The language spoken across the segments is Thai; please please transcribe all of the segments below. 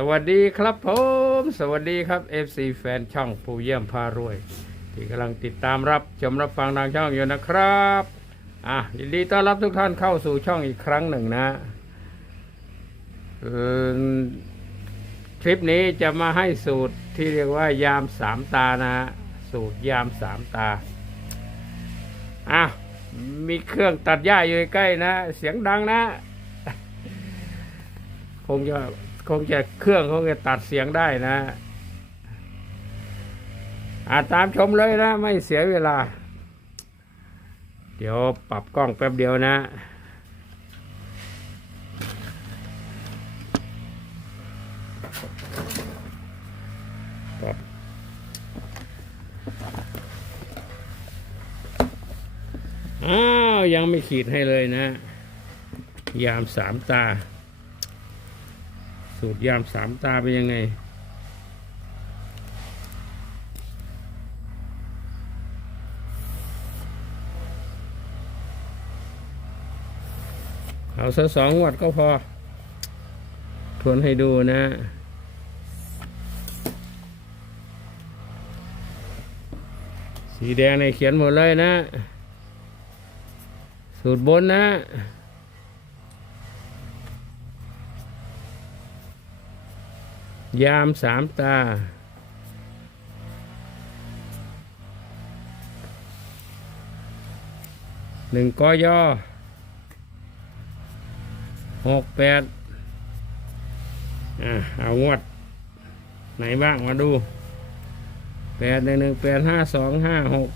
สวัสดีครับผม สวัสดีครับ FC แฟนช่องผู้เยี่ยมพารวย ที่กำลังติดตามรับชมรับฟังทางช่องอยู่นะครับอะยินดีต้อนรับทุกท่านเข้าสู่ช่องอีกครั้งหนึ่งนะเอ่อคลิปนี้จะมาให้สูตรที่เรียกว่ายามสามตานะ สูตรยามสามตาอะมีเครื่องตัดหญ้าอยู่ใกล้นะ เสียงดังนะ คงจะ คงจะเครื่องคงจะตัดเสียงได้นะอาตามชมเลยนะไม่เสียเวลา เดี๋ยวปรับกล้องแป๊บเดียวนะ อ้าว ยังไม่ขีดให้เลยนะ ยามสามตา สูตรยามสามตาเป็นยังไง เอาสักสองงวดก็พอ ทวนให้ดูนะสีแดงในเขียนหมดเลยนะ สูตรบนนะ ยามสามตา หนึ่งกอยอหกแปดอะเอางวด ไหนบ้างมาดูแปดหนึ่งหนึ่งแปดห้าสองห้าหก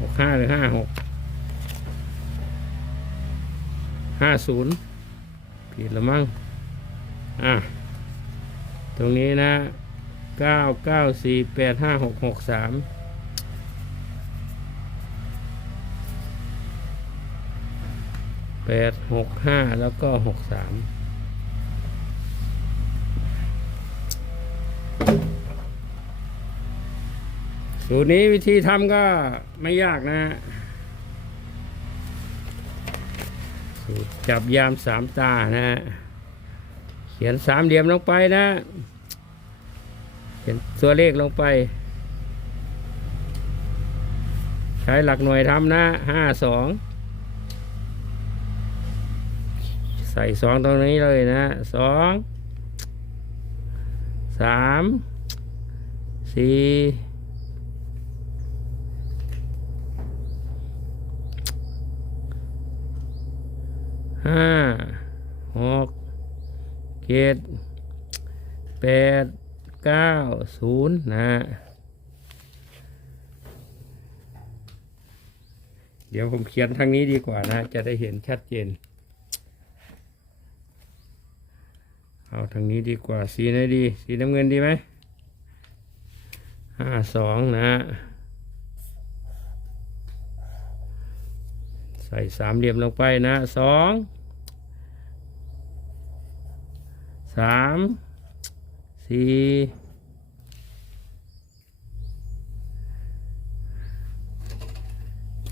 หกห้าหรือห้าหก ห้าศูนย์ผิดละมั้งอะตรงนี้นะเก้าเก้าสี่แปดห้าหกหกสามแปดหกห้าแล้วก็หกสามสูตรนี้วิธีทำก็ไม่ยากนะ สูตรจับยามสามตานะฮะเขียนสามเหลี่ยมลงไปนะ เขียนตัวเลขลงไป ใช้หลักหน่วยทำนะห้าสองใส่สองตรงนี้เลยนะสองสามสี่ ห้าหกเจ็ดแปดเก้าศูนย์นะเดี๋ยวผมเขียนทางนี้ดีกว่านะ จะได้เห็นชัดเจน เอาทางนี้ดีกว่า สีไหนดี สีน้ำเงินดีไหมห้าสองนะ ใส่สามเหลี่ยมลงไปนะสองสามสี่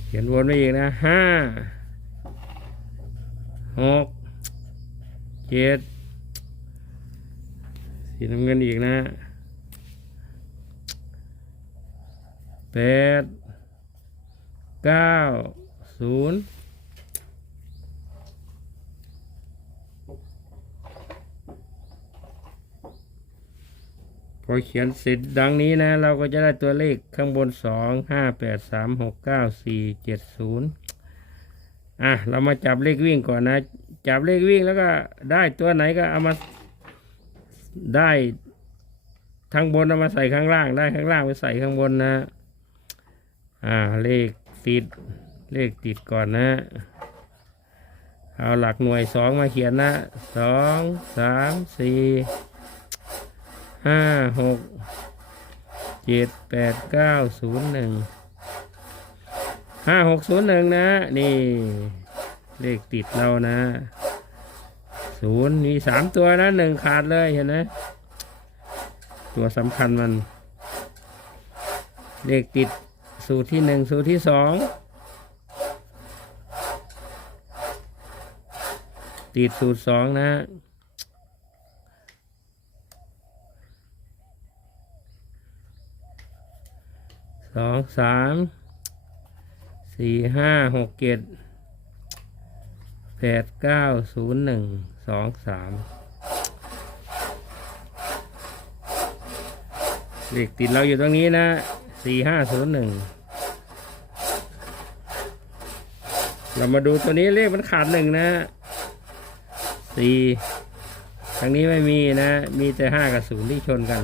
เขียนวนไปอีกนะห้าหกเจ็ดสีน้ำเงินอีกนะแปดเก้า ศูนย์พอเขียนเสร็จดังนี้นะ เราก็จะได้ตัวเลขข้างบนสองห้าแปดสามหกเก้าสี่เจ็ดศูนย์อะ เรามาจับเลขวิ่งก่อนนะ จับเลขวิ่งแล้วก็ได้ตัวไหนก็เอามาได้ข้างบนเอามาใส่ข้างล่างได้ข้างล่างไปใส่ข้างบนนะ อ่าเลขติด เลขติดก่อนนะ เอาหลักหน่วยสองมาเขียนนะสองสามสี่ห้าหกเจ็ดแปดเก้าศูนย์หนึ่งห้าหกศูนย์หนึ่งนะ นี่ เลขติดเรานะศูนย์มีสามตัวนะหนึ่งขาดเลยเห็นไหมตัวสำคัญมัน เลขติดสูตรที่หนึ่งสูตรที่สอง ติดสูตรสองนะ สองสาม สี่ห้าหกเจ็ดแปดเก้าศูนย์หนึ่งสองสามเลขติดเราอยู่ตรงนี้นะสี่ห้าศูนย์หนึ่งเรามาดูตัวนี้เลขมันขาดหนึ่งนะ สี่ทางนี้ไม่มีนะ มีแต่ห้ากับศูนย์ที่ชนกัน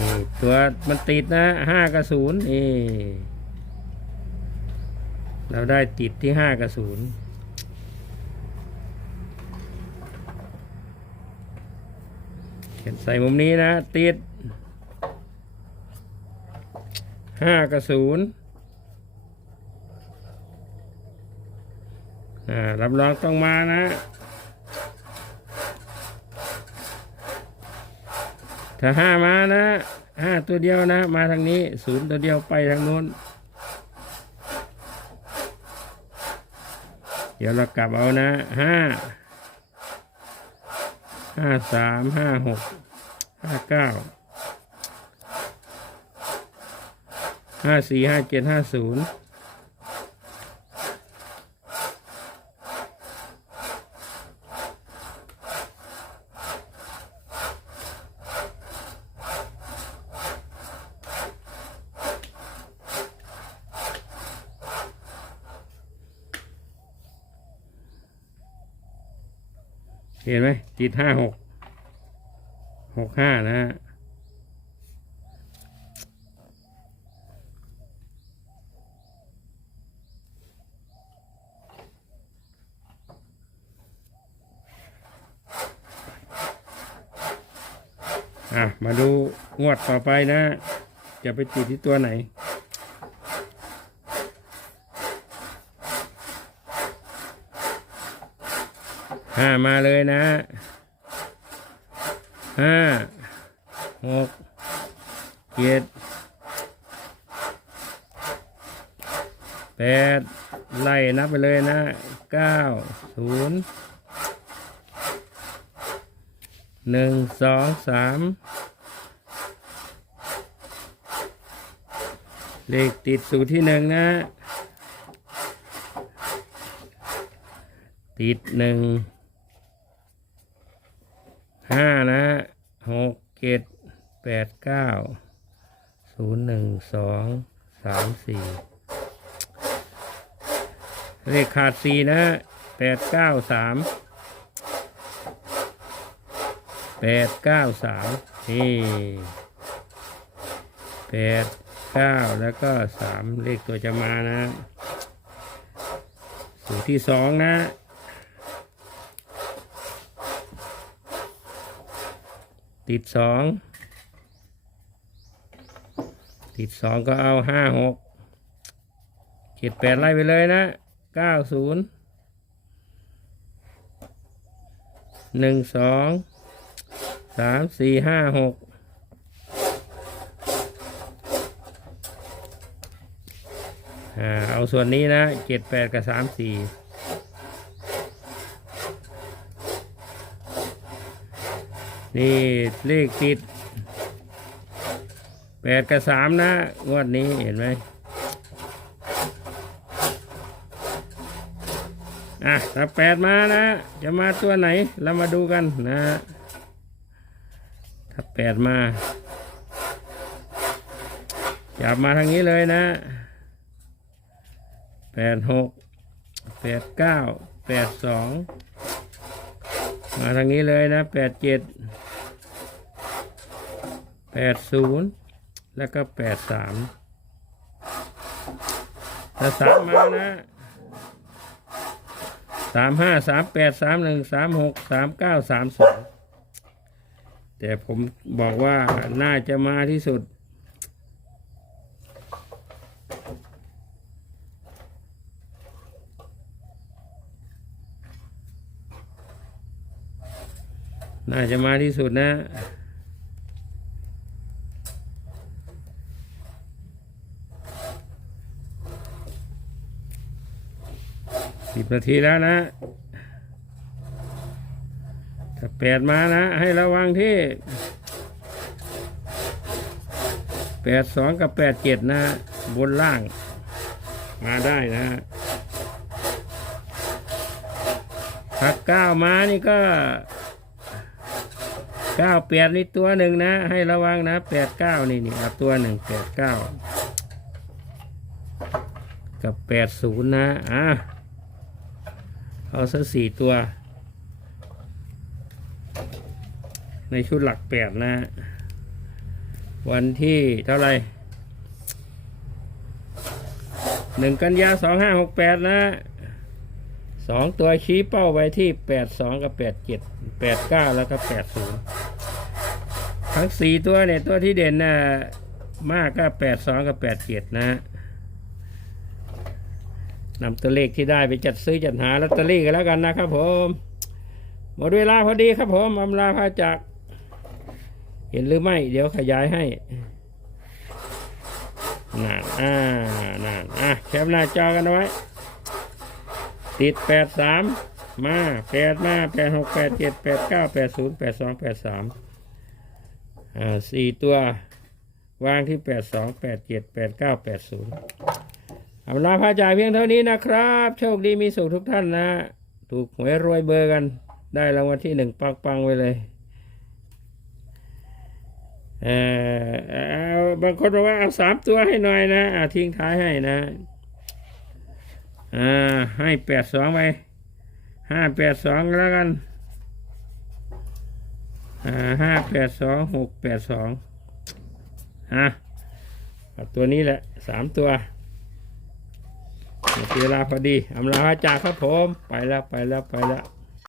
นี่ตัวมันติดนะห้ากับศูนย์นี่เราได้ติดที่ห้ากับศูนย์เขียนใส่มุมนี้นะ ติดห้ากับศูนย์อ่ารับรองต้องมานะ ถ้าห้ามานะห้าตัวเดียวนะ มาทางนี้ศูนย์ตัวเดียวไปทางโน้น เดี๋ยวเรากลับเอานะห้าห้าสามห้าหกห้าเก้าห้าสี่ห้าเจ็ดห้าศูนย์ เห็นไหมติดห้าหกหกห้านะฮะอะ มาดูงวดต่อไปนะ จะไปติดที่ตัวไหน ห้ามาเลยนะห้าหกเจ็ดแปดไล่นับไปเลยนะเก้าศูนย์หนึ่งสองสามเลขติดสูตรที่หนึ่งนะ ติดหนึ่ง ห้านะหกเจ็ดแปดเก้าศูนย์หนึ่งสองสามสี่เลขขาดสี่นะแปดเก้าสามแปดเก้าสามนี่แปดเก้าแล้วก็สามเลขตัวจะมานะสูตรที่สองนะ ติดสองติดสองก็เอาห้าหกเจ็ดแปดไล่ไปเลยนะเก้าศูนย์หนึ่งสองสามสี่ห้าหกอ่าเอาส่วนนี้นะเจ็ดแปดกับสามสี่ นี่เลขติดแปดกับสามนะงวดนี้เห็นไหมอะถ้าแปดมานะ จะมาตัวไหน เรามาดูกันนะถ้าแปดมาจับมาทางนี้เลยนะแปดหกแปดเก้าแปดสอง มาทางนี้เลยนะแปดเจ็ดแปดศูนย์แล้วก็แปดสามถ้าสามมานะสามห้าสามแปดสามหนึ่งสามหกสามเก้าสามสองแต่ผมบอกว่าน่าจะมาที่สุด น่าจะมาที่สุดนะ สิบนาทีแล้วนะ ถ้าแปดมานะ ให้ระวังที่แปดสองกับแปดเจ็ดนะ บนล่าง มาได้นะถ้าเก้ามานี่ก็ เก้าแปดนี่ตัวหนึ่งนะ ให้ระวังนะแปดเก้านี่นี่เอาตัวหนึ่งแปดเก้ากับแปดศูนย์นะอะเอาสักสี่ตัว ในชุดหลักแปดนะ วันที่เท่าไหร่หนึ่งกันยาสองห้าหกแปดนะสองตัวชี้เป้าไว้ที่แปดสองกับแปดเจ็ดแปดเก้าแล้วก็แปดศูนย์ ทั้งสี่ตัวเนี่ยตัวที่เด่นนะมากก็แปดสองกับแปดเจ็ดนะนำตัวเลขที่ได้ไปจัดซื้อจัดหาลอตเตอรี่กันแล้วกันนะครับผมหมดเวลาพอดีครับผมอำลาพระจาก เห็นหรือไม่ เดี๋ยวขยายให้นานอ่านานอะแคปหน้าจอกันไว้ ติดแปดสามมาแปดมาแปดหกแปดเจ็ดแปดเก้าแปดศูนย์แปดสองแปดสาม อ่าสี่ตัววางที่แปดสองแปดเจ็ดแปดเก้าแปดศูนย์อำลาพระจ่ายเพียงเท่านี้นะครับ โชคดีมีสุขทุกท่านนะ ถูกหวยรวยเบอร์กัน ได้รางวัลที่หนึ่งปังๆไว้เลยเออเอาบางคนบอกว่าเอาสามตัวให้หน่อยนะอ่าทิ้งท้ายให้นะอ่าให้แปดสองไปห้าแปดสองแล้วกัน ห้าแปดสองหกแปดสองฮะเอาตัวนี้แหละสามตัวเวลาพอดีอำลาพระจากครับผม ไปแล้วไปแล้วไปแล้ว